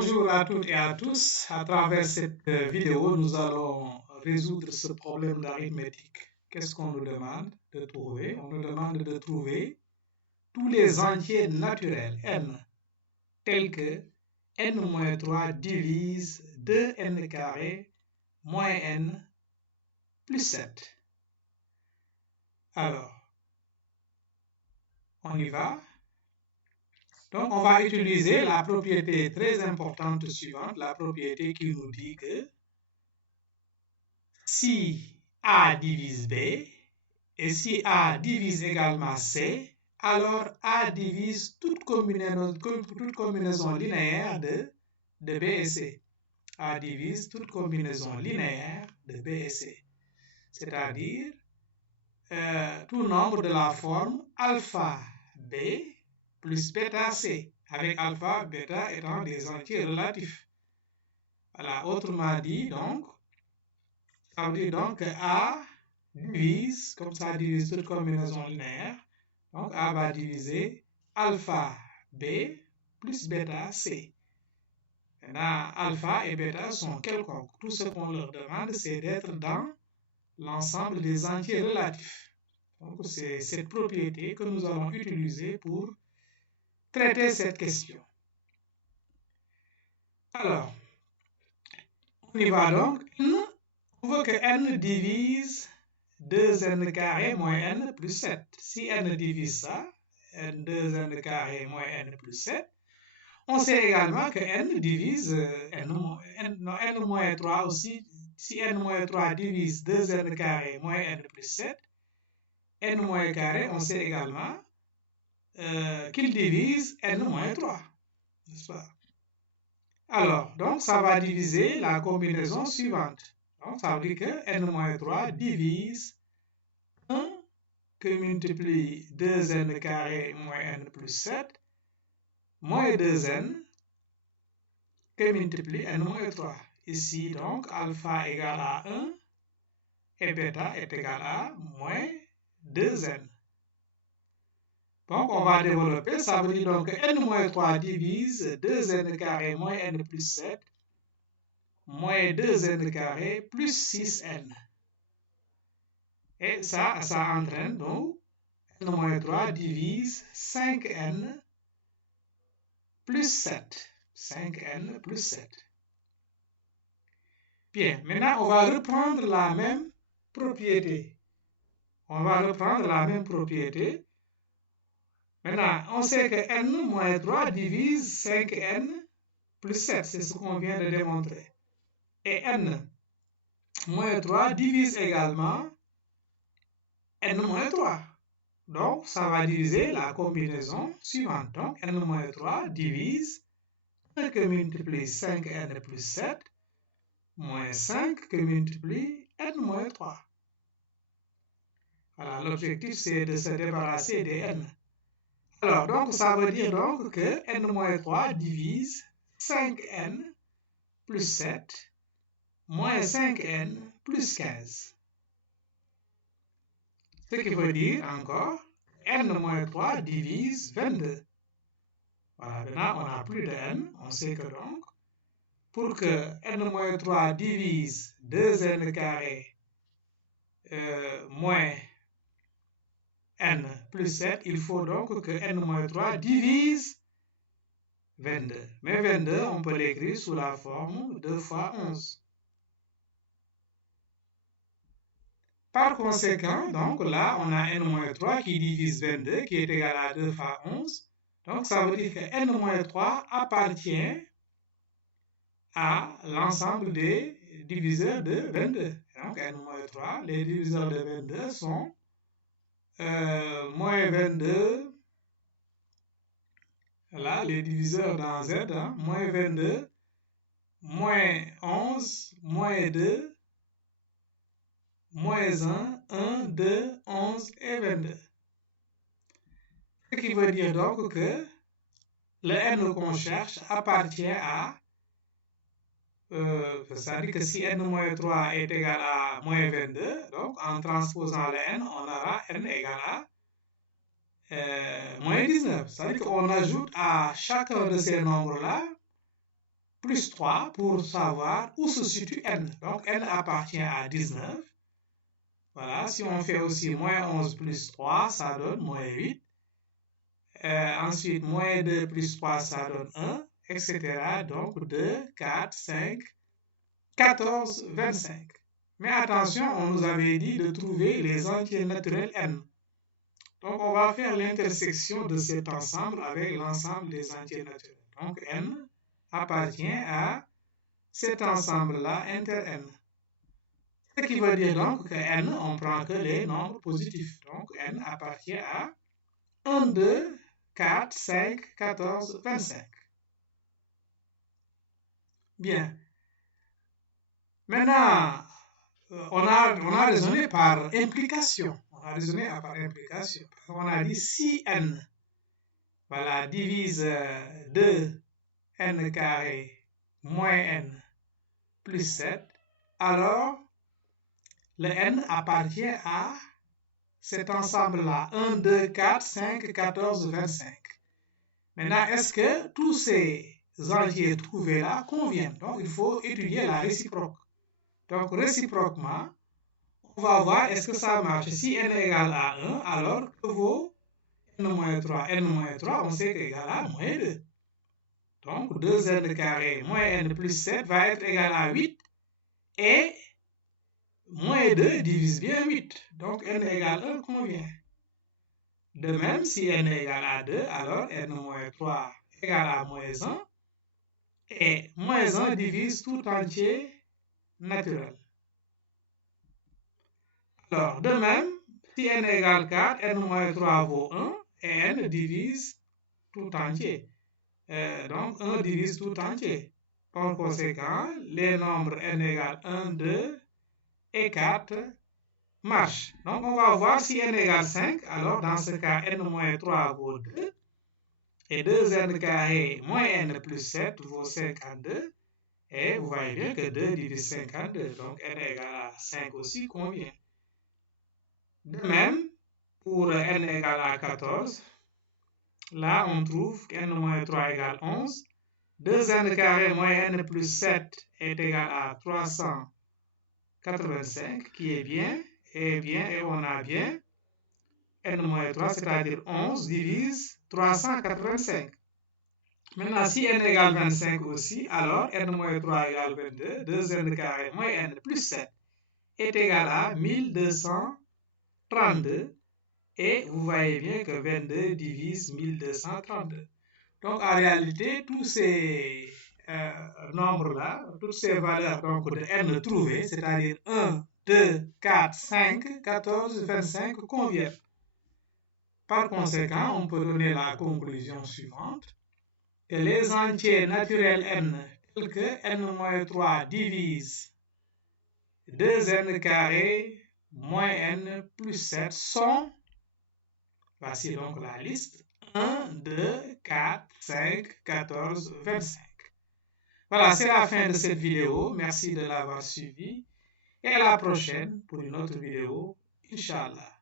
Bonjour à toutes et à tous. À travers cette vidéo, nous allons résoudre ce problème d'arithmétique. Qu'est-ce qu'on nous demande de trouver? On nous demande de trouver tous les entiers naturels n, tels que n-3 divise 2n carré moins n plus 7. Alors, on y va. Donc, on va utiliser la propriété très importante suivante, la propriété qui nous dit que si A divise B et si A divise également C, alors A divise toute combinaison linéaire de B et C. A divise toute combinaison linéaire de B et C. C'est-à-dire tout nombre de la forme alpha B plus bêta C, avec alpha, bêta étant des entiers relatifs. Voilà, autrement dit, donc, ça veut dire donc que A divise, comme ça divise toute combinaison linéaire, donc A va diviser alpha B plus bêta C. Maintenant, alpha et bêta sont quelconques. Tout ce qu'on leur demande, c'est d'être dans l'ensemble des entiers relatifs. Donc, c'est cette propriété que nous allons utiliser pour traiter cette question. Alors, on y va donc. On veut que n divise 2n carré moins n plus 7. Si n divise ça, n 2n carré moins n plus 7, on sait également que n divise n moins 3 aussi. Si n moins 3 divise 2n carré moins n plus 7, n moins carré, on sait également qu'il divise n moins 3. N'est-ce pas? Alors, donc, ça va diviser la combinaison suivante. Donc, ça veut dire que n-3 divise 1 que multiplie 2n carré moins n plus 7 moins 2n que multiplie n-3. Ici, donc, alpha égale à 1 et bêta est égal à moins 2n. Donc, on va développer. Ça veut dire donc que n-3 divise 2n carré moins n plus 7 moins 2n carré plus 6n. Et ça entraîne donc n-3 divise 5n plus 7. 5n plus 7. Bien, maintenant on va reprendre la même propriété. Maintenant, on sait que n-3 divise 5n plus 7. C'est ce qu'on vient de démontrer. Et n-3 divise également n-3. Donc, ça va diviser la combinaison suivante. Donc, n-3 divise 1 que multiplie 5n plus 7 moins 5 que multiplie n-3. Voilà, l'objectif c'est de se débarrasser des n. Alors, donc, ça veut dire donc que n-3 divise 5n plus 7 moins 5n plus 15. Ce qui veut dire encore n-3 divise 22. Voilà, maintenant on n'a plus de n. On sait que donc, pour que n-3 divise 2n carré moins n plus 7, il faut donc que n-3 divise 22. Mais 22, on peut l'écrire sous la forme 2 fois 11. Par conséquent, donc là, on a n-3 qui divise 22, qui est égal à 2 fois 11. Donc, ça veut dire que n-3 appartient à l'ensemble des diviseurs de 22. Donc, n-3, les diviseurs de 22 sont moins 22, là, les diviseurs dans Z, hein, moins 22, moins 11, moins 2, moins 1, 1, 2, 11 et 22. Ce qui veut dire donc que le n qu'on cherche appartient à, c'est-à-dire que si n-3 est égal à moins 22, donc en transposant le n, on aura n égal à moins 19. C'est-à-dire qu'on ajoute à chacun de ces nombres-là plus 3 pour savoir où se situe n. Donc n appartient à 19. Voilà, si on fait aussi moins 11 plus 3, ça donne moins 8. Ensuite, moins 2 plus 3, ça donne 1, etc. Donc 2, 4, 5, 14, 25. Mais attention, on nous avait dit de trouver les entiers naturels n. Donc on va faire l'intersection de cet ensemble avec l'ensemble des entiers naturels. Donc n appartient à cet ensemble-là inter n. Ce qui veut dire donc que n, on prend que les nombres positifs. Donc n appartient à 1, 2, 4, 5, 14, 25. Bien. Maintenant, on a raisonné par implication. On a raisonné par implication. On a dit si n, voilà, divise 2 n carré moins n plus 7, alors le n appartient à cet ensemble-là, 1, 2, 4, 5, 14, 25. Maintenant, est-ce que tous ces entiers trouvés là conviennent? Donc, il faut étudier la réciproque. Donc, réciproquement, on va voir est-ce que ça marche. Si n égale à 1, alors que vaut n-3? n-3, on sait qu'égale à moins 2. Donc, 2n carré moins n plus 7 va être égal à 8. Et moins 2 divise bien 8. Donc, n égale 1 convient. De même, si n égale à 2, alors n-3 égale à moins 1. Et moins 1 divise tout entier naturel. Alors, de même, si n égale 4, n-3 vaut 1 et n divise tout entier. Donc, 1 divise tout entier. Par conséquent, les nombres n égale 1, 2 et 4 marchent. Donc, on va voir si n égale 5. Alors, dans ce cas, n-3 vaut 2. Et 2n carré moins n plus 7 vaut 52. Et vous voyez bien que 2 divise 52. Donc, n égale à 5 aussi convient. De même, pour n égale à 14, là, on trouve que n-3 égale 11. 2n carré moins n plus 7 est égal à 385, qui est bien, et on a bien n-3, c'est-à-dire 11 divise 385. Maintenant, si n égale 25 aussi, alors n-3 égale 22, 2n carré moins n plus 7 est égal à 1232, et vous voyez bien que 22 divise 1232. Donc, en réalité, tous ces nombres-là, toutes ces valeurs donc, de n trouvées, c'est-à-dire 1, 2, 4, 5, 14, 25, conviennent. Par conséquent, on peut donner la conclusion suivante, que les entiers naturels n, tels que n-3 divise 2n carré moins n plus 7 sont, voici donc la liste, 1, 2, 4, 5, 14, 25. Voilà, c'est la fin de cette vidéo. Merci de l'avoir suivi. Et à la prochaine pour une autre vidéo, Inch'Allah.